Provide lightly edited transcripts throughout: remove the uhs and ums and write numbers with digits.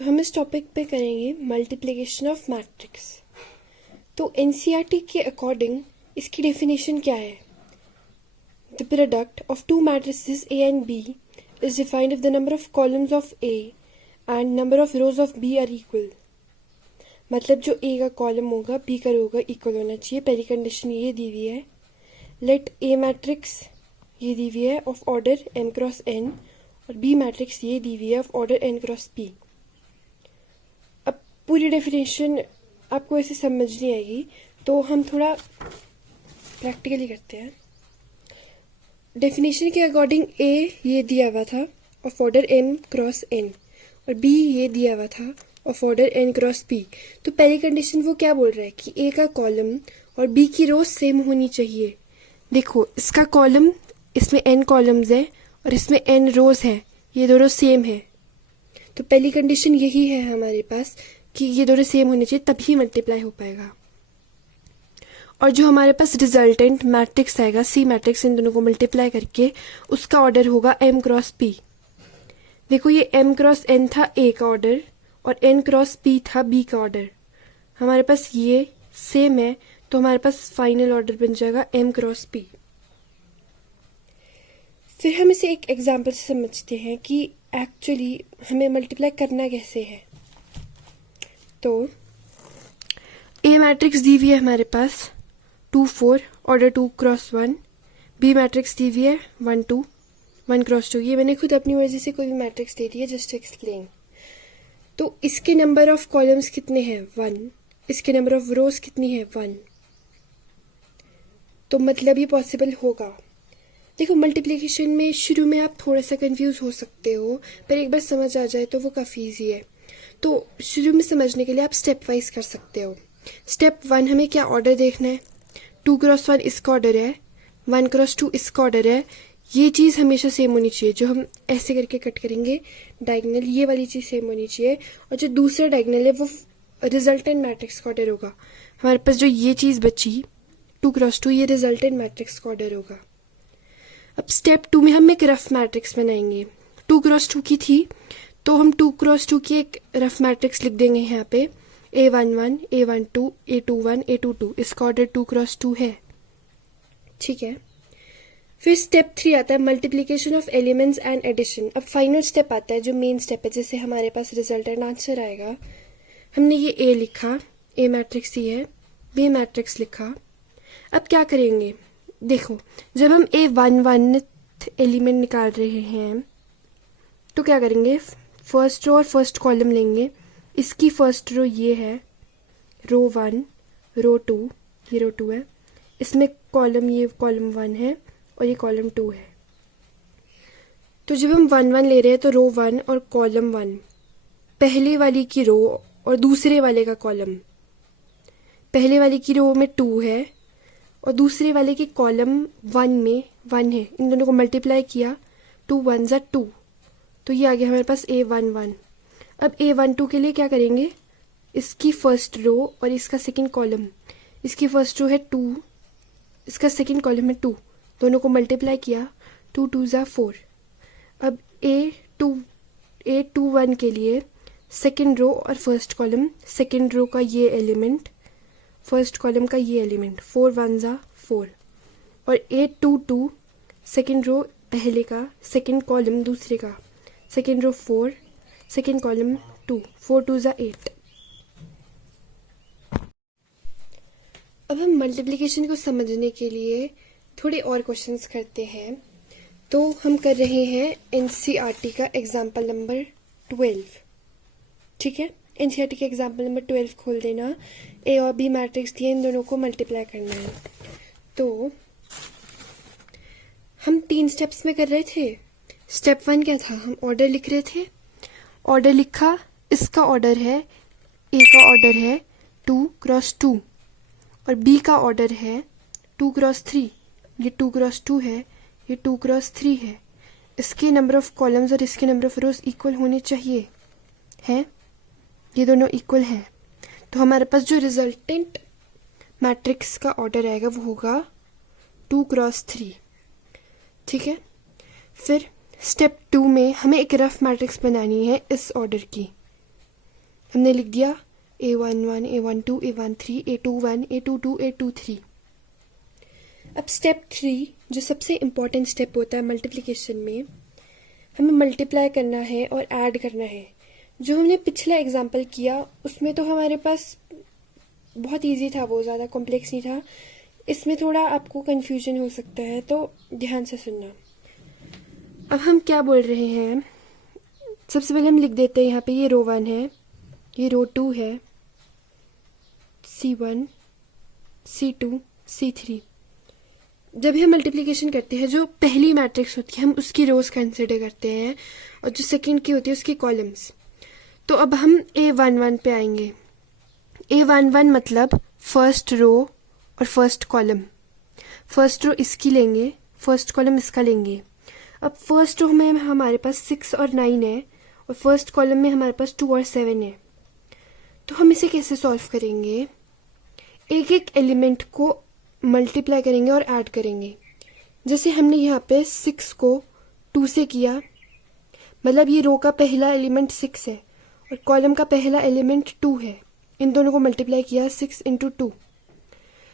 तो हम इस टॉपिक पे करेंगे मल्टीप्लिकेशन ऑफ मैट्रिक्स। तो एनसीईआरटी के अकॉर्डिंग इसकी डेफिनेशन क्या है? The product of two matrices A and B is defined if the number of columns of A and number of rows of B are equal. मतलब जो ए का column होगा B का रो होगा इक्वल होना चाहिए। पहली कंडीशन ये दी हुई है। लेट ए मैट्रिक्स ये दी हुई है of order m cross n और बी मैट्रिक्स ये दी हुई है of order n cross p। अब पूरी डेफिनेशन आपको ऐसे समझ नहीं आएगी, तो हम थोड़ा प्रैक्टिकली करते हैं। डेफिनेशन के अकॉर्डिंग ए ये दिया हुआ था of order m cross n और b ये दिया हुआ था of order n cross p। तो पहली कंडीशन वो क्या बोल रहा है कि a का कॉलम और b की रोज सेम होनी चाहिए। देखो इसका कॉलम, इसमें n कॉलम्स है और इसमें n रोज है, ये दोनों सेम है। तो पहली कंडीशन यही है हमारे पास कि ये दोनों सेम होने चाहिए, तभी मल्टीप्लाई हो पाएगा। और जो हमारे पास रिजल्टेंट मैट्रिक्स आएगा सी मैट्रिक्स, इन दोनों को मल्टीप्लाई करके उसका ऑर्डर होगा m क्रॉस p। देखो ये m क्रॉस n था a का ऑर्डर और n क्रॉस p था b का ऑर्डर। हमारे पास ये सेम है, तो हमारे पास फाइनल ऑर्डर बन जाएगा m क्रॉस p। फिर हम इसे एक एग्जाम्पल से समझते हैं कि एक्चुअली हमें मल्टीप्लाई करना कैसे है। तो ए मैट्रिक्स दी हुई है हमारे पास 2 4 ऑर्डर 2 क्रॉस 1, बी मैट्रिक्स दी हुई है 1 2 1 क्रॉस 2। ये मैंने खुद अपनी मर्जी से कोई भी मैट्रिक्स दे दी है जस्ट टू एक्सप्लेन। तो इसके नंबर ऑफ कॉलम्स कितने हैं 1, इसके नंबर ऑफ रोज कितनी है 1। तो मतलब ये पॉसिबल होगा। देखो मल्टीप्लिकेशन में शुरू में आप थोड़ा सा कंफ्यूज हो सकते हो, पर एक बार समझ आ जाए तो वो काफ़ी ईजी है। तो शुरू में समझने के लिए आप स्टेप वाइज कर सकते हो। स्टेप 1 हमें क्या ऑर्डर देखना है, 2 क्रॉस 1 इसका ऑर्डर है, 1 क्रॉस 2 इसका ऑर्डर है। ये चीज़ हमेशा सेम होनी चाहिए। जो हम ऐसे करके कट करेंगे डायगनल, ये वाली चीज़ सेम होनी चाहिए। और जो दूसरा डायगनल है वो रिजल्टेंट मैट्रिक्स का ऑर्डर होगा। हमारे पास जो ये चीज़ बची 2 क्रॉस 2, ये रिजल्टेंट मैट्रिक्स का ऑर्डर होगा। अब स्टेप 2 में हम एक रफ मैट्रिक्स बनाएंगे। 2 क्रॉस 2 की थी, तो हम 2 क्रॉस 2 की एक रफ मैट्रिक्स लिख देंगे यहाँ पे A11 A12 A21 A22। इसका ऑर्डर 2 क्रॉस 2 है, ठीक है। फिर स्टेप 3 आता है multiplication of elements and addition. अब फाइनल स्टेप आता है जो मेन स्टेप है, जिससे हमारे पास रिजल्टेंट आंसर आएगा। हमने ये A लिखा, A मैट्रिक्स ही है, B मैट्रिक्स लिखा। अब क्या करेंगे, देखो जब हम A11 एलिमेंट निकाल रहे हैं तो क्या करेंगे, फर्स्ट रो और फर्स्ट कॉलम लेंगे। इसकी फर्स्ट रो ये है, रो 1 रो 2, ये रो 2 है। इसमें कॉलम, ये कॉलम 1 है और ये कॉलम 2 है। तो जब हम 1 1 ले रहे हैं तो रो 1 और कॉलम 1, पहले वाली की रो और दूसरे वाले का कॉलम, पहले वाले की रो में 2 है और दूसरे वाले के कॉलम 1 में 1 है। इन दोनों को मल्टीप्लाई किया, 2 1 ज़ा 2, तो ये आ गया हमारे पास A11। अब A12 के लिए क्या करेंगे, इसकी फर्स्ट रो और इसका सेकंड कॉलम, इसकी फर्स्ट रो है 2, इसका सेकंड कॉलम है 2, दोनों को मल्टीप्लाई किया, 2 2 ज़ा 4। अब A21 के लिए सेकंड रो और फर्स्ट कॉलम, सेकंड रो का ये एलिमेंट, फर्स्ट कॉलम का ये एलिमेंट, 4 1 ज़ा 4। और A22 सेकंड रो पहले का, सेकंड कॉलम दूसरे का, सेकंड रो 4, सेकंड कॉलम 2, 4 2 ज़ा 8। अब हम मल्टीप्लिकेशन को समझने के लिए थोड़े और क्वेश्चंस करते हैं। तो हम कर रहे हैं एनसीईआरटी का एग्जाम्पल नंबर 12, ठीक है। एनसीईआरटी के एग्जाम्पल नंबर 12 खोल देना। ए और बी मैट्रिक्स दिए, इन दोनों को मल्टीप्लाई करना है। तो हम 3 स्टेप्स में कर रहे थे। स्टेप 1 क्या था, हम ऑर्डर लिख रहे थे। ऑर्डर लिखा, इसका ऑर्डर है, ए का ऑर्डर है 2 क्रॉस 2 और बी का ऑर्डर है 2 क्रॉस 3। ये 2 क्रॉस 2 है, ये 2 क्रॉस 3 है। इसके नंबर ऑफ कॉलम्स और इसके नंबर ऑफ रोज इक्वल होने चाहिए, हैं, ये दोनों इक्वल हैं। तो हमारे पास जो रिजल्टेंट मैट्रिक्स का ऑर्डर आएगा वो होगा 2 क्रॉस 3, ठीक है। फिर स्टेप 2 में हमें एक रफ मैट्रिक्स बनानी है इस ऑर्डर की, हमने लिख दिया A11, A12, A13, A21, A22, A23। अब स्टेप 3 जो सबसे इम्पॉर्टेंट स्टेप होता है मल्टीप्लिकेशन में, हमें मल्टीप्लाई करना है और ऐड करना है। जो हमने पिछला एग्जाम्पल किया उसमें तो हमारे पास बहुत इजी था, वो ज़्यादा कॉम्प्लेक्स नहीं था। इसमें थोड़ा आपको कन्फ्यूजन हो सकता है, तो ध्यान से सुनना। अब हम क्या बोल रहे हैं, सबसे पहले हम लिख देते हैं यहाँ पे, ये रो 1 है, ये रो 2 है, C1, C2, C3। जब हम मल्टीप्लिकेशन करते हैं, जो पहली मैट्रिक्स होती है हम उसकी रोज कंसिडर करते हैं और जो सेकंड की होती है उसकी कॉलम्स। तो अब हम A11 पे आएंगे। A11 मतलब फर्स्ट रो और फर्स्ट कॉलम। फर्स्ट रो इसकी लेंगे, फर्स्ट कॉलम इसका लेंगे। अब फर्स्ट रो में हमारे पास 6 और 9 है और फर्स्ट कॉलम में हमारे पास 2 और 7 है। तो हम इसे कैसे सॉल्व करेंगे, एक एक एलिमेंट को मल्टीप्लाई करेंगे और ऐड करेंगे। जैसे हमने यहाँ पे 6 को 2 से किया, मतलब ये रो का पहला एलिमेंट 6 है और कॉलम का पहला एलिमेंट 2 है। इन दोनों को मल्टीप्लाई किया 6 × 2।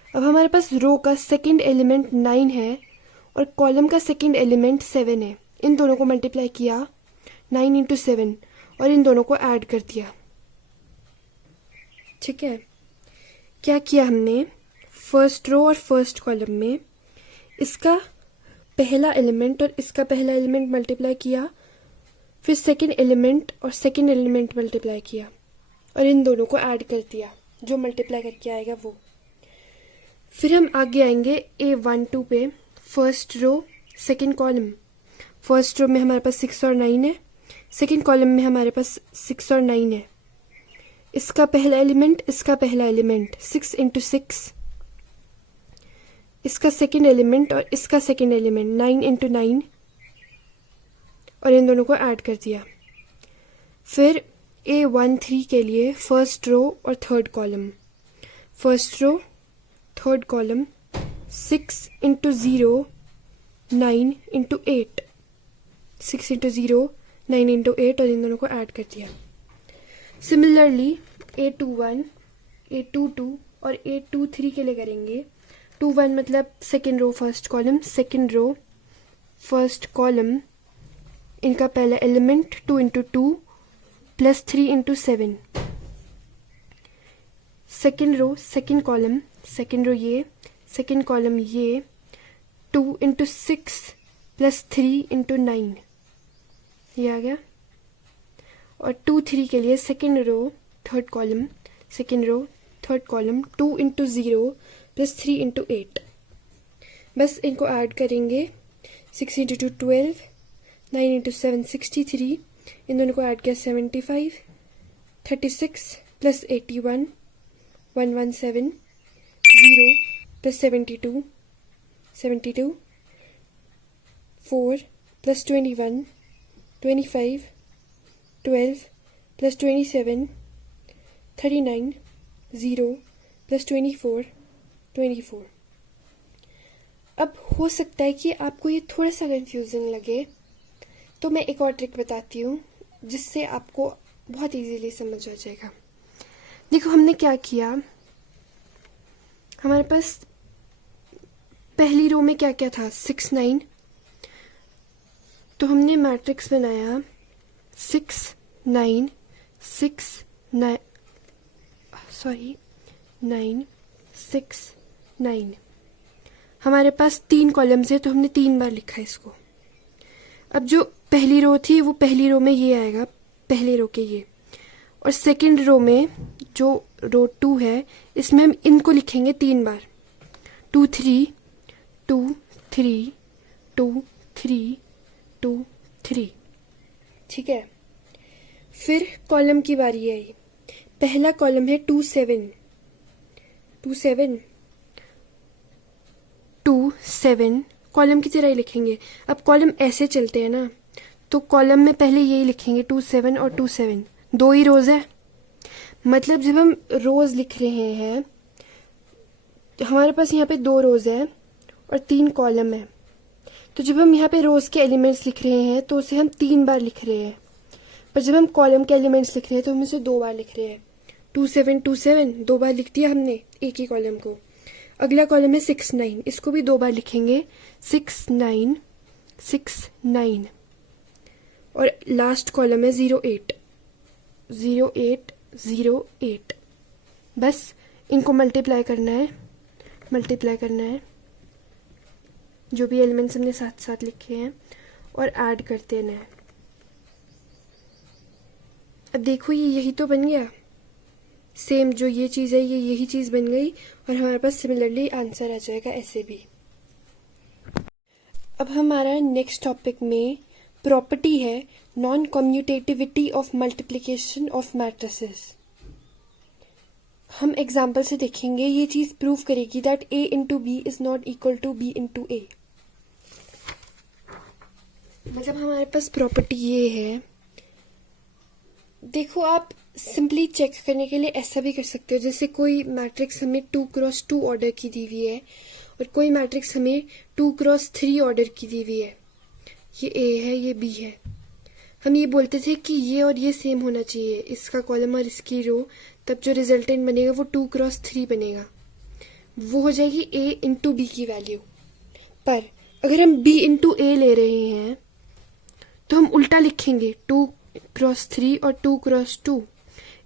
अब हमारे पास रो का सेकंड एलिमेंट 9 है और कॉलम का सेकंड एलिमेंट 7 है। इन दोनों को मल्टीप्लाई किया 9 × 7 और इन दोनों को ऐड कर दिया। ठीक है, क्या किया हमने, फर्स्ट रो और फर्स्ट कॉलम में इसका पहला एलिमेंट और इसका पहला एलिमेंट मल्टीप्लाई किया, फिर सेकंड एलिमेंट और सेकंड एलिमेंट मल्टीप्लाई किया और इन दोनों को ऐड कर दिया, जो मल्टीप्लाई करके आएगा वो। फिर हम आगे आएंगे A12 पे, first row second column. First row में हमारे पास 6 और 9 है, सेकंड कॉलम में हमारे पास 6 और 9 है। इसका पहला एलिमेंट, इसका पहला एलिमेंट 6 × 6, इसका सेकंड एलिमेंट और इसका सेकंड एलिमेंट 9 × 9 और इन दोनों को ऐड कर दिया। फिर A13 के लिए फर्स्ट रो और third column. First row third column 6 × 0 9 × 8, 6 × 0 9 × 8 और इन दोनों को ऐड कर दिया। सिमिलरली A21, A22 और A23 के लिए करेंगे। 21 मतलब second row first column, second row first column, इनका पहला element 2 × 2 plus 3 × 7। Second row second column, second row ये, सेकेंड कॉलम ये, 2 × 6 प्लस 3 × 9, ये आ गया। और 2, 3 के लिए second row third column, second row third column 2 × 0 plus 3 × 8। बस इनको ऐड करेंगे, 6 × 2 12, 9 × 7 63, इन दोनों को ऐड किया 75, 36 plus 81 117, 0 plus 72 72, 4 plus 21 25, 12 plus 27 39, 0 plus 24 24। अब हो सकता है कि आपको ये थोड़ा सा कंफ्यूजिंग लगे, तो मैं एक और ट्रिक बताती हूँ जिससे आपको बहुत इजीली समझ आ जाएगा। देखो हमने क्या किया, हमारे पास पहली रो में क्या क्या था, 6 9, तो हमने मैट्रिक्स बनाया 6 9 6 9 9 6 9। हमारे पास 3 कॉलम्स है तो हमने 3 बार लिखा है इसको। अब जो पहली रो थी वो पहली रो में ये आएगा, पहले रो के ये, और सेकंड रो में जो रो 2 है इसमें हम इनको लिखेंगे 3 बार, 2 3 2 3 2 3 2 3। ठीक है, फिर कॉलम की बारी आई। पहला कॉलम है 2 7 2 7 2 7, कॉलम की तरह ही लिखेंगे। अब कॉलम ऐसे चलते हैं ना, तो कॉलम में पहले यही लिखेंगे 2 7 और 2 7, 2 ही रोज है। मतलब जब हम रोज लिख रहे हैं तो हमारे पास यहाँ पे 2 रोज है और 3 कॉलम है, तो जब हम यहाँ पे रोज के एलिमेंट्स लिख रहे हैं तो उसे हम 3 बार लिख रहे हैं। पर जब हम कॉलम के एलिमेंट्स लिख रहे हैं तो हम इसे 2 बार लिख रहे हैं। 2 7 2 7 2 बार लिख दिया हमने एक ही कॉलम को। अगला कॉलम है 6 9, इसको भी 2 बार लिखेंगे 6 9 6 9। और लास्ट कॉलम है 0 8 0 8 0 8। बस इनको मल्टीप्लाई करना है जो भी एलिमेंट्स हमने साथ साथ लिखे हैं और ऐड करते हैं। अब देखो ये यही तो बन गया, सेम जो ये चीज़ है ये यही चीज़ बन गई और हमारे पास सिमिलरली आंसर आ जाएगा ऐसे भी। अब हमारा नेक्स्ट टॉपिक में प्रॉपर्टी है non commutativity of multiplication of matrices. हम एग्जाम्पल से देखेंगे, ये चीज़ प्रूव करेगी that a into B is not equal to b into A. मतलब हमारे पास प्रॉपर्टी ये है, देखो आप सिंपली चेक करने के लिए ऐसा भी कर सकते हो, जैसे कोई मैट्रिक्स हमें 2x2 ऑर्डर की दी हुई है और कोई मैट्रिक्स हमें 2x3 ऑर्डर की दी हुई है। ये A है, ये B है। हम ये बोलते थे कि ये और ये सेम होना चाहिए, इसका कॉलम और इसकी रो, तब जो रिजल्टेंट बनेगा वो 2x3 बनेगा, वो हो जाएगी A इंटू बी की वैल्यू। पर अगर हम B इंटू ए ले रहे हैं तो हम उल्टा लिखेंगे 2x3 और 2x2।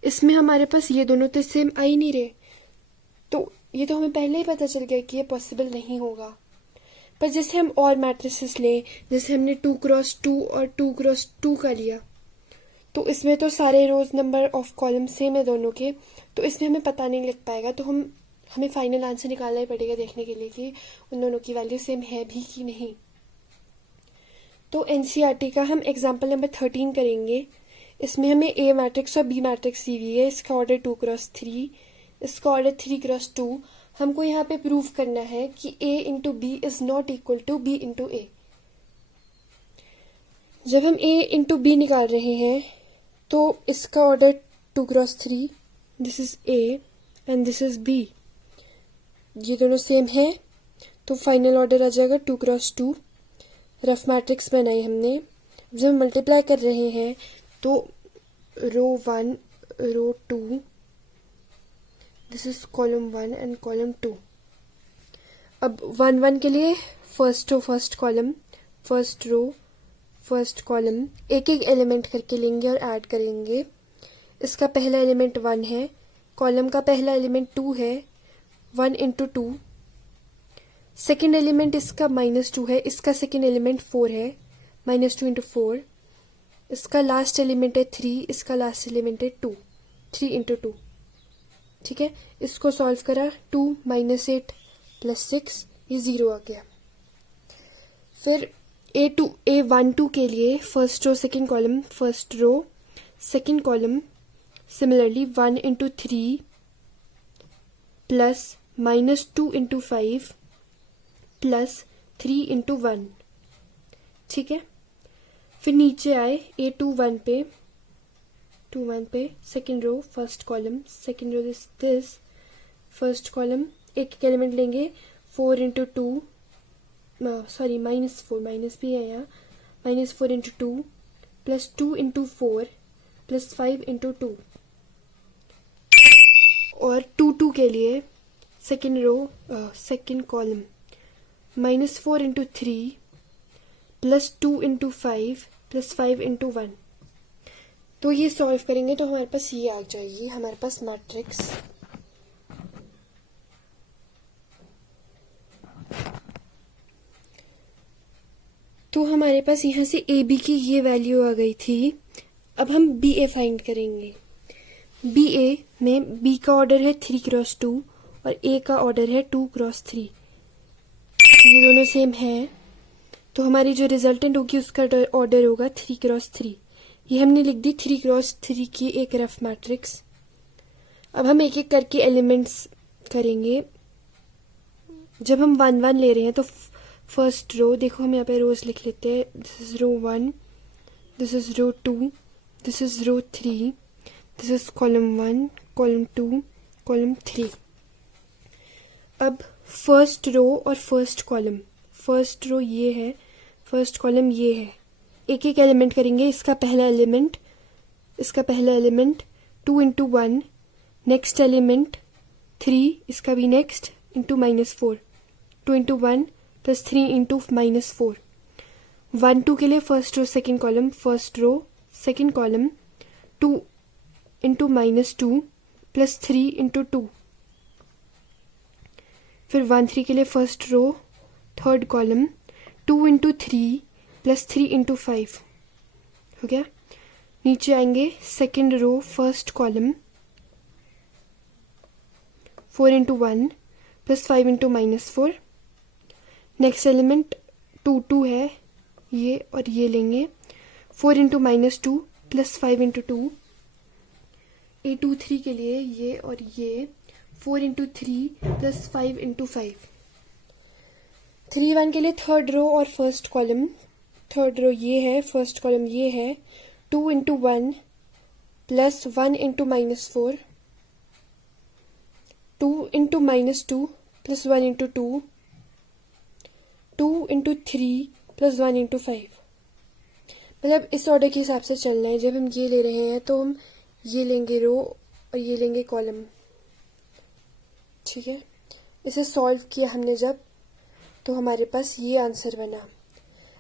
इसमें हमारे पास ये दोनों तो सेम आ ही नहीं रहे, तो ये तो हमें पहले ही पता चल गया कि ये पॉसिबल नहीं होगा। पर जैसे हम और मैट्रिसेस लें, जैसे हमने 2x2 और 2x2 का लिया, तो इसमें तो सारे रोज नंबर ऑफ कॉलम सेम है दोनों के, तो इसमें हमें पता नहीं लग पाएगा। तो हमें फाइनल आंसर निकालना ही पड़ेगा देखने के लिए कि उन दोनों की वैल्यू सेम है भी कि नहीं। तो एनसीईआरटी का हम एग्जाम्पल नंबर 13 करेंगे। इसमें हमें ए मैट्रिक्स और बी मैट्रिक्स दी हुई है, इसका ऑर्डर 2x3, इसका ऑर्डर 3x2। हमको यहाँ पे प्रूव करना है कि a into B is not equal to b into A. जब हम a इंटू बी निकाल रहे हैं तो इसका order 2x3, this is a and this is b, ये दोनों सेम है तो फाइनल ऑर्डर आ जाएगा 2x2। रफ मैट्रिक्स बनाई हमने। जब हम मल्टीप्लाई कर रहे हैं तो row 1 row 2, this is column 1 and column 2। अब 1 1 के लिए first row first column, first row first column, एक एक एलिमेंट करके लेंगे और ऐड करेंगे। इसका पहला एलिमेंट 1 है, कॉलम का पहला एलिमेंट 2 है, 1 इंटू 2। सेकेंड एलिमेंट इसका -2 है, इसका सेकेंड एलिमेंट 4 है, -2 इंटू 4। इसका लास्ट एलिमेंट है 3, इसका लास्ट एलिमेंट है 2, 3 इंटू 2। ठीक है, इसको सॉल्व करा, 2 - 8 + 6, ये 0 आ गया। फिर A1 2 के लिए first row second column, first row second column, similarly 1 into 3 plus -2 into 5 plus 3 into 1। ठीक है, फिर नीचे आए A21 पे second row first column, second row this first column, एक एक एलिमेंट लेंगे, 4 इंटू 2, सॉरी -4, माइनस भी है यहाँ, -4 into 2 plus 2 into 4 plus 5 into 2। और 2 के लिए second row second column, -4 into 3 plus 2 into 5 plus 5 into 1। तो ये सॉल्व करेंगे तो हमारे पास ये आ जाएगी, हमारे पास मैट्रिक्स तो हमारे पास यहाँ से ए बी की ये वैल्यू आ गई थी। अब हम बी ए फाइंड करेंगे। बी ए में बी का ऑर्डर है 3x2 और ए का ऑर्डर है 2x3। ये दोनों सेम है तो हमारी जो रिजल्टेंट होगी उसका ऑर्डर होगा 3x3। ये हमने लिख दी 3x3 की एक रफ मैट्रिक्स। अब हम एक एक करके एलिमेंट्स करेंगे। जब हम 1 1 ले रहे हैं तो फर्स्ट रो, देखो हम यहाँ पे रोज लिख लेते हैं, this is row 1, this is row 2, this is row 3, this is column 1, column 2, column 3। अब फर्स्ट रो और फर्स्ट कॉलम, फर्स्ट रो ये है, फर्स्ट कॉलम ये है, एक एक एलिमेंट करेंगे। इसका पहला एलिमेंट इसका पहला एलिमेंट 2 इंटू 1, नेक्स्ट एलिमेंट 3, इसका भी next into -4, 2 into 1 plus 3 into -4, 1 2 के लिए first row second column, first row second column 2 into -2 plus 3 into 2, फिर 1 3 के लिए first row third column 2 into 3 plus 3 into 5 हो गया। नीचे आएंगे second row first column 4 into 1 plus 5 into -4, next element 2 2 है ये और ये लेंगे 4 इंटू -2 प्लस 5 इंटू 2, A2 3 के लिए ये और ये 4 इंटू 3 प्लस 5 इंटू 5, 3 1 के लिए थर्ड रो और फर्स्ट कॉलम, थर्ड रो ये है फर्स्ट कॉलम ये है 2 into 1 plus 1 into -4, 2 into -2 plus 1 into 2, 2 into 3 plus 1 into 5। मतलब इस ऑर्डर के हिसाब से चलना है। जब हम ये ले रहे हैं तो हम ये लेंगे रो और ये लेंगे कॉलम, ठीक है। इसे सॉल्व किया हमने जब, तो हमारे पास ये आंसर बना।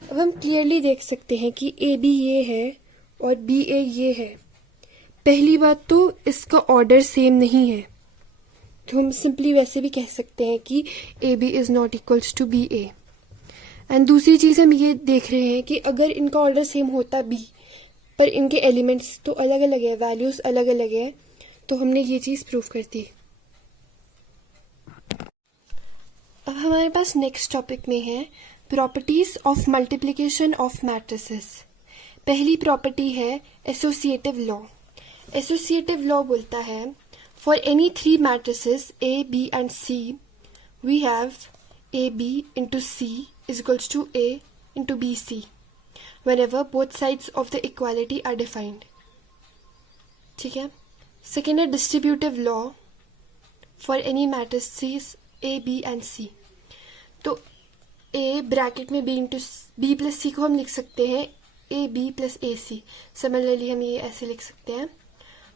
अब हम क्लियरली देख सकते हैं कि ए बी ये है और बी ए ये है। पहली बात तो इसका ऑर्डर सेम नहीं है, तो हम सिंपली वैसे भी कह सकते हैं कि A B is not equals to B A. And दूसरी चीज़ हम ये देख रहे हैं कि अगर इनका ऑर्डर सेम होता बी, पर इनके एलिमेंट्स तो अलग अलग है, वैल्यूज अलग अलग है, तो हमने ये चीज़ प्रूव कर दी। अब हमारे पास नेक्स्ट टॉपिक में है properties of multiplication of matrices. पहली प्रॉपर्टी है एसोसिएटिव लॉ। एसोसिएटिव लॉ बोलता है for any 3 matrices A, B and C we have AB into C is equals to A into BC whenever both sides of the equality are defined। ठीक है। Second है distributive law for any matrices A, B and C। तो A bracket में B into B plus C को हम लिख सकते हैं A B plus A C। Similarly हम ये ऐसे लिख सकते हैं।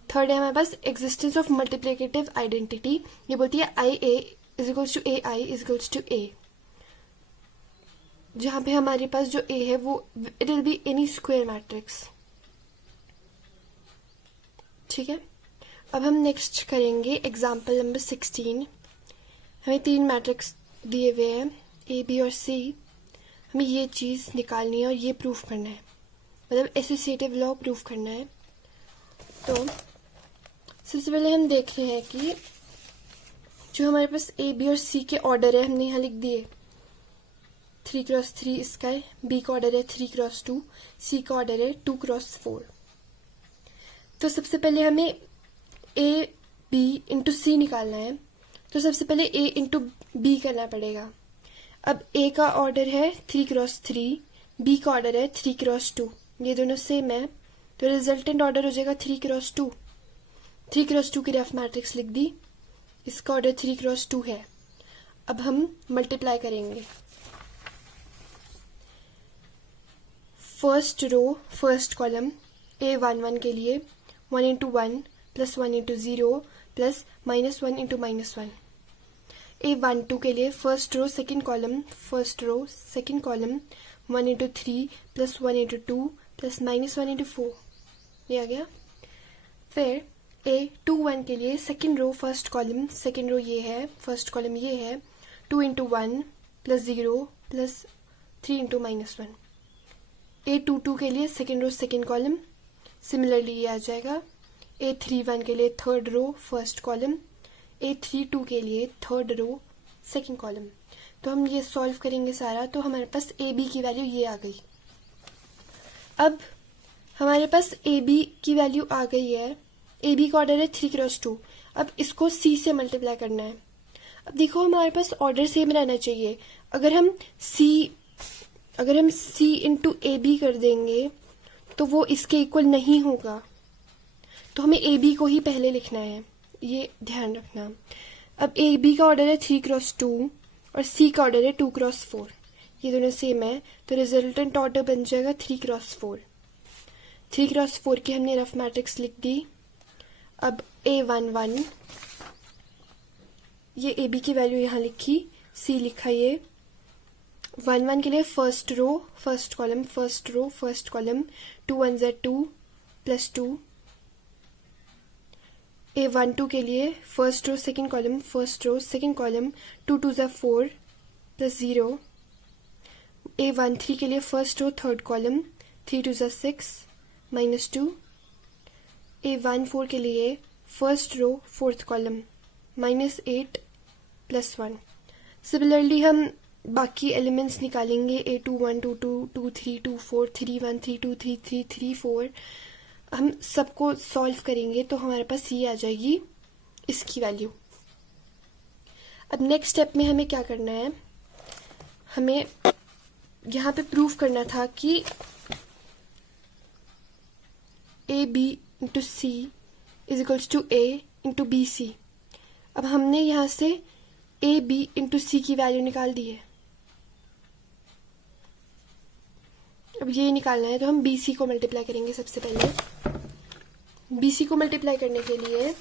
थर्ड है हमारे पास एग्जिस्टेंस ऑफ मल्टीप्लिकेटिव आइडेंटिटी। ये बोलती है I A is equals to A I is equals to A, जहाँ पे हमारे पास जो A है वो it will be N E square matrix. ठीक है। अब हम नेक्स्ट करेंगे एग्जाम्पल नंबर 16। हमें 3 मैट्रिक्स दिए हुए हैं A, B और C। हमें ये चीज़ निकालनी है और ये प्रूफ करना है, मतलब एसोसिएटिव लॉ प्रूफ करना है। तो सबसे पहले हम देख रहे हैं कि जो हमारे पास A, B और C के ऑर्डर है हमने यहाँ लिख दिए। 3x3 इसका है, B का ऑर्डर है 3x2, C का ऑर्डर है 2x4। तो सबसे पहले हमें A, B इंटू C निकालना है, तो सबसे पहले A इंटू B करना पड़ेगा। अब A का ऑर्डर है 3x3, B का ऑर्डर है 3x2, ये दोनों सेम है, तो रिजल्टेंट ऑर्डर हो जाएगा 3x2। 3x2 की रफ मैट्रिक्स लिख दी, इसका ऑर्डर 3x2 है। अब हम मल्टीप्लाई करेंगे। First row first column A11 के लिए 1 into 1 plus 1 into 0 plus -1 into -1। A12 के लिए first row second column 1 into 3 plus 1 into 2 plus -1 into 4, ये आ गया। फिर A21 के लिए second row first column, second row ये है, फर्स्ट कॉलम ये है, 2 into 1 plus 0 plus 3 into -1। A22 के लिए second row second column, similarly ये आ जाएगा। A31 के लिए third row first column, A32 के लिए थर्ड रो सेकेंड कॉलम। तो हम ये सॉल्व करेंगे सारा, तो हमारे पास AB की वैल्यू ये आ गई। अब हमारे पास AB की वैल्यू आ गई है, AB का ऑर्डर है 3x2। अब इसको C से मल्टीप्लाई करना है। अब देखो हमारे पास ऑर्डर सेम रहना चाहिए। अगर हम C इंटू AB कर देंगे तो वो इसके इक्वल नहीं होगा, तो हमें AB को ही पहले लिखना है, ये ध्यान रखना। अब AB का ऑर्डर है 3x2 और C का ऑर्डर है 2x4, ये दोनों सेम है, तो रिजल्टेंट ऑर्डर बन जाएगा 3x4। 3x4 की हमने रफ मैट्रिक्स लिख दी। अब A11, ये AB की वैल्यू यहाँ लिखी, C लिखा, ये 1 1 के लिए first row first column, first row first column, 2 1 ज़ा 2 प्लस 2। A12 के लिए first row second column, first row second column, 2 2 ज़ा 4 प्लस 0। A13 के लिए फर्स्ट रो थर्ड कॉलम, 3 2 ज़ा 6 माइनस 2। A14 के लिए first row fourth column, minus 8 plus 1। Similarly हम बाकी एलिमेंट्स निकालेंगे। A21 2 2 2 3 2 4 3 1 3 2 3 3 3 4। हम सबको सॉल्व करेंगे तो हमारे पास ये आ जाएगी इसकी वैल्यू। अब नेक्स्ट स्टेप में हमें क्या करना है, हमें यहाँ पे प्रूव करना था कि AB into C is equals to A into BC। अब हमने यहाँ से AB इंटू C की वैल्यू निकाल दी है। अब ये निकालना है तो हम BC को मल्टीप्लाई करेंगे। सबसे पहले BC को मल्टीप्लाई करने के लिए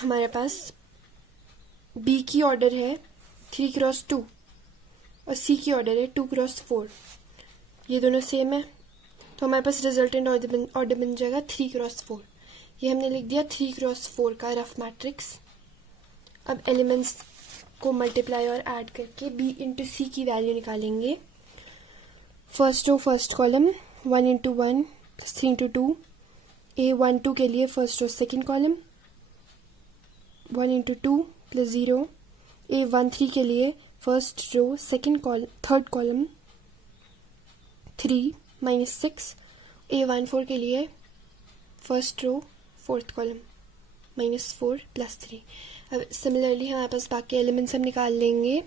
हमारे पास B की ऑर्डर है 3x2 और C की ऑर्डर है 2x4। ये दोनों सेम है तो हमारे पास रिजल्टेंट ऑर्डर बन जाएगा 3x4। ये हमने लिख दिया 3x4 का रफ मैट्रिक्स। अब एलिमेंट्स को मल्टीप्लाई और ऐड करके B इंटू C की वैल्यू निकालेंगे। First row first column, 1 into 1 plus 3 into 2। A12 के लिए first row second column, 1 into 2 plus 0। A13 के लिए first row second column third column, 3 minus 6। A14 के लिए first row fourth column, minus 4 plus 3। अब similarly हमारे पास बाकी एलिमेंट्स हम निकाल लेंगे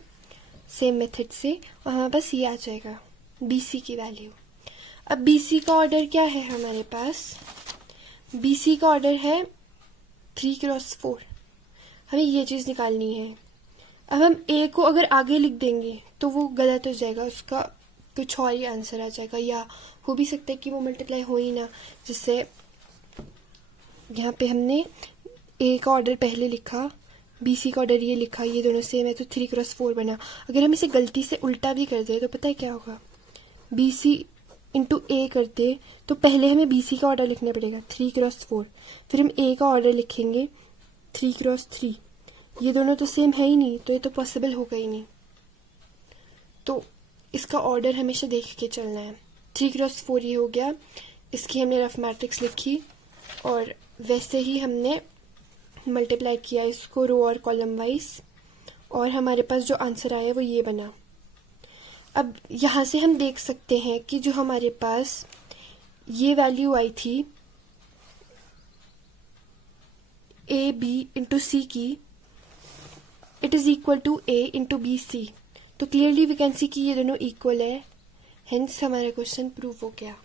सेम मेथड से और हमारे पास ये आ जाएगा BC की वैल्यू। अब BC का ऑर्डर क्या है हमारे पास, BC का ऑर्डर है 3x4। हमें ये चीज़ निकालनी है। अब हम A को अगर आगे लिख देंगे तो वो गलत हो जाएगा, उसका कुछ और ही आंसर आ जाएगा, या हो भी सकता है कि वो मल्टीप्लाई हो ही ना। जिससे यहाँ पे हमने A का ऑर्डर पहले लिखा, BC का ऑर्डर ये लिखा, ये दोनों सेम है तो 3x4 बना। अगर हम इसे गलती से उल्टा भी कर दें तो पता है क्या होगा, BC इंटू A करते तो पहले हमें BC का ऑर्डर लिखना पड़ेगा 3x4, फिर हम A का ऑर्डर लिखेंगे 3x3। ये दोनों तो सेम है ही नहीं तो ये तो पॉसिबल होगा ही नहीं। तो इसका ऑर्डर हमेशा देख के चलना है। 3x4 ये हो गया, इसकी हमने रफ मैट्रिक्स लिखी और वैसे ही हमने मल्टीप्लाई किया इसको रो और कॉलम वाइज और हमारे पास जो आंसर आया वो ये बना। अब यहाँ से हम देख सकते हैं कि जो हमारे पास ये वैल्यू आई थी AB इंटू C की, it is equal to A into BC। तो क्लियरली वी कैन सी कि ये दोनों इक्वल है, हेंस हमारा क्वेश्चन प्रूव हो गया।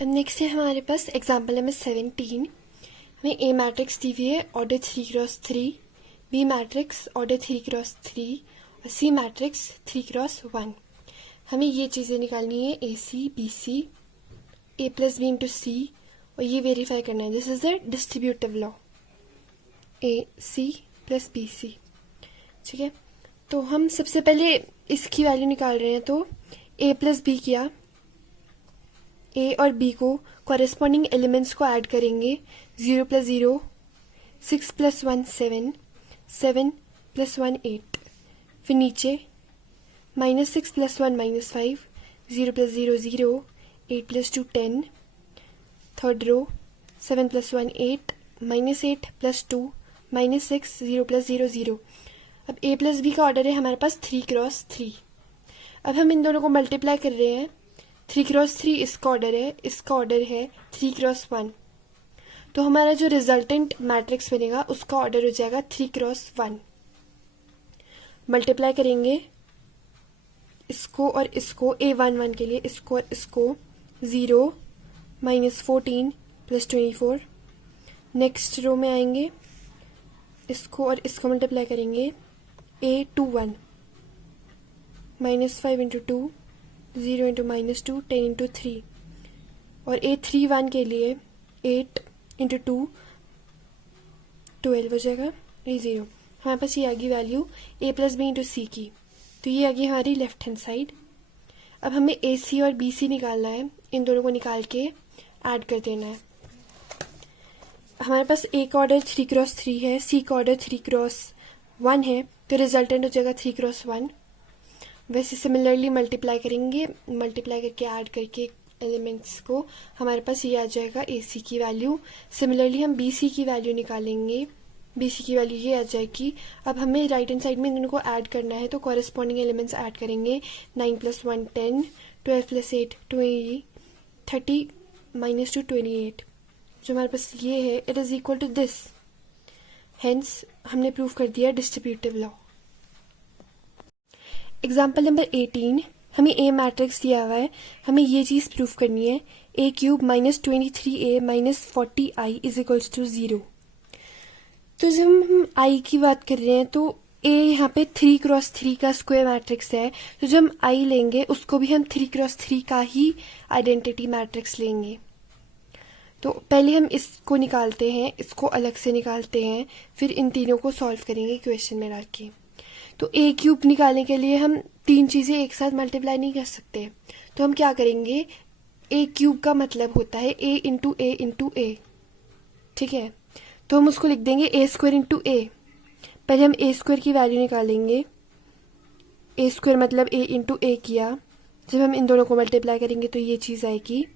अब नेक्स्ट है हमारे पास एग्जाम्पल नंबर 17। हमें A मैट्रिक्स दी हुई है order 3x3, B matrix order 3x3 और C मैट्रिक्स 3x1। हमें ये चीज़ें निकालनी है AC BC, A plus B into C और ये वेरीफाई करना है। This is the distributive law AC plus BC। ठीक है, तो हम सबसे पहले इसकी वैल्यू निकाल रहे हैं। तो A प्लस B किया, A और B को कॉरेस्पॉन्डिंग एलिमेंट्स को ऐड करेंगे। 0 प्लस 0 6 प्लस 1 7, 7 प्लस 1 8। फिर नीचे -6 plus 1 -5, 0 plus 0 0, 8 plus 2 10। Third row 7 plus 1 8, -8 plus 2 -6, 0 plus 0 0। अब A प्लस B का ऑर्डर है हमारे पास 3x3। अब हम इन दोनों को मल्टीप्लाई कर रहे हैं। 3x3 इसका ऑर्डर है, इसका ऑर्डर है 3x1। तो हमारा जो रिजल्टेंट मैट्रिक्स बनेगा उसका ऑर्डर हो जाएगा 3x1। मल्टीप्लाई करेंगे इसको और इसको, A11 के लिए इसको और इसको, 0 -14 प्लस 24। नेक्स्ट रो में आएंगे, इसको और इसको मल्टीप्लाई करेंगे। A21 -5 इंटू 2 0 इंटू -2 10 इंटू 3, और A31 के लिए 8 इंटू 2 12 हो जाएगा, A0। हमारे पास ये आ गई value A plus B into C की, तो ये आ गई हमारी लेफ्ट हैंड साइड। अब हमें AC और BC निकालना है, इन दोनों को निकाल के ऐड कर देना है। हमारे पास A का ऑर्डर 3x3 है, C का ऑर्डर 3x1 है, तो रिजल्टेंट हो जाएगा 3x1। वैसे सिमिलरली मल्टीप्लाई करेंगे, मल्टीप्लाई करके ऐड करके एलिमेंट्स को, हमारे पास ये आ जाएगा AC की वैल्यू। सिमिलरली हम BC की वैल्यू निकालेंगे, BC की वैल्यू ये आ जाएगी। अब हमें राइट हैंड साइड में इन दोनों को ऐड करना है, तो कॉरेस्पॉन्डिंग एलिमेंट्स ऐड करेंगे। 9 + 1 10, 12 + 8 20, 30 -2 28, जो हमारे पास ये है, it is equal to this. Hence हमने प्रूव कर दिया डिस्ट्रीब्यूटिव लॉ। एग्जाम्पल नंबर 18, हमें A मैट्रिक्स दिया हुआ है, हमें ये चीज़ प्रूव करनी है। A³ -23A -40I is equals to 0। तो जब हम I की बात कर रहे हैं तो A यहाँ पे 3x3 का स्क्वायर मैट्रिक्स है, तो जब हम I लेंगे उसको भी हम 3x3 का ही आइडेंटिटी मैट्रिक्स लेंगे। तो पहले हम इसको निकालते हैं, इसको अलग से निकालते हैं, फिर इन तीनों को सॉल्व करेंगे इक्वेशन में डाल के। तो A³ निकालने के लिए हम तीन चीज़ें एक साथ मल्टीप्लाई नहीं कर सकते, तो हम क्या करेंगे, A³ का मतलब होता है A into A into A, ठीक है। तो हम उसको लिख देंगे A² इंटू A। पहले हम A² की वैल्यू निकालेंगे, A² मतलब A इंटू A किया, जब हम इन दोनों को मल्टीप्लाई करेंगे तो ये चीज़ आएगी।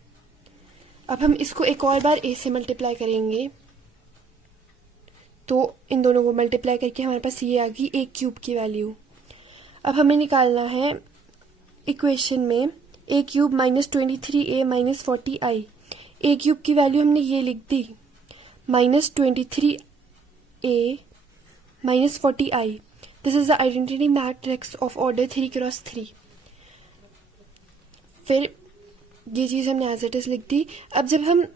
अब हम इसको एक और बार A से मल्टीप्लाई करेंगे, तो इन दोनों को मल्टीप्लाई करके हमारे पास ये आ गई A³ की वैल्यू। अब हमें निकालना है इक्वेशन में A³ -23A -40I। A³ की वैल्यू हमने ये लिख दी, -23A -40I। This is the identity matrix of order 3x3। फिर ये चीज़ हमने एज इट इज लिख दी। अब जब हम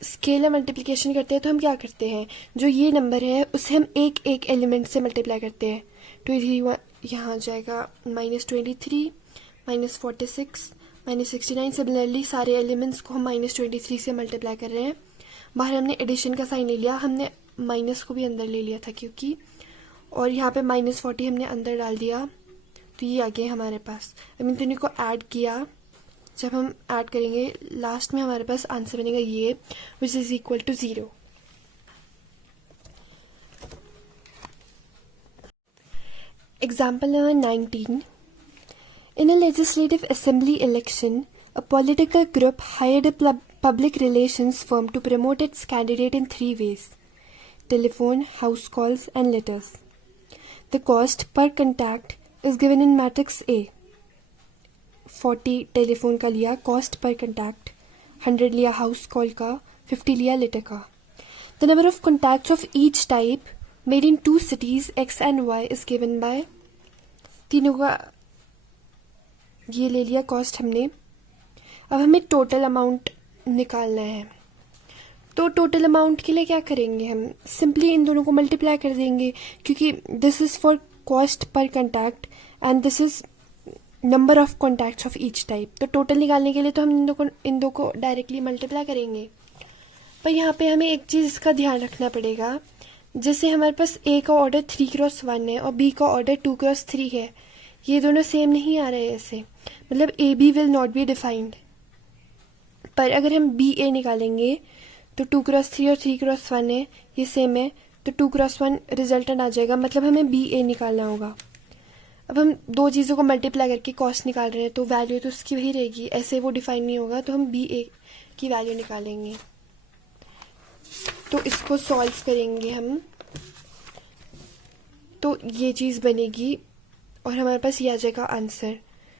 स्केलर मल्टीप्लिकेशन करते हैं तो हम क्या करते हैं, जो ये नंबर है उसे हम एक एक एलिमेंट से मल्टीप्लाई करते हैं। 23 यहाँ आ जाएगा -23 -46 -69। सिमिलरली सारे एलिमेंट्स को हम -23 से मल्टीप्लाई कर रहे हैं। बाहर हमने एडिशन का साइन ले लिया, हमने माइनस को भी अंदर ले लिया था क्योंकि, और यहाँ पे -40 हमने अंदर डाल दिया, तो ये आ गया हमारे पास। अब इन दोनों को ऐड किया, जब हम ऐड करेंगे लास्ट में हमारे पास आंसर बनेगा ये, which is equal to 0। Example number 19, in a legislative assembly election, a political group hired a public relations firm to promote its candidate in 3 ways: telephone, house calls, and letters. The cost per contact is given in matrix A. 40 telephone का लिया cost per contact, 100 लिया house call का, 50 लिया letter का। The number of contacts of each type made in 2 cities X and Y is given by, तीनों का ये ले लिया कॉस्ट हमने। अब हमें टोटल अमाउंट निकालना है, तो टोटल अमाउंट के लिए क्या करेंगे, हम सिंपली इन दोनों को मल्टीप्लाई कर देंगे, क्योंकि this is for cost per contact and this is number of contacts of each type. तो टोटल निकालने के लिए तो हम इन दो को डायरेक्टली मल्टीप्लाई करेंगे। पर यहाँ पे हमें एक चीज़ का ध्यान रखना पड़ेगा, जैसे हमारे पास A का ऑर्डर 3x1 है और B का ऑर्डर 2x3 है, ये दोनों सेम नहीं आ रहे हैं ऐसे, मतलब AB will not be defined. पर अगर हम BA निकालेंगे तो 2x3 और 3x1 है, ये सेम है, तो 2x1 रिजल्टेंट आ जाएगा, मतलब हमें BA निकालना होगा। अब हम दो चीज़ों को मल्टीप्लाई करके कॉस्ट निकाल रहे हैं, तो वैल्यू तो उसकी वही रहेगी, ऐसे वो डिफाइन नहीं होगा, तो हम BA की वैल्यू निकालेंगे। तो इसको सॉल्व करेंगे हम, तो ये चीज़ बनेगी और हमारे पास ये आ जाएगा आंसर।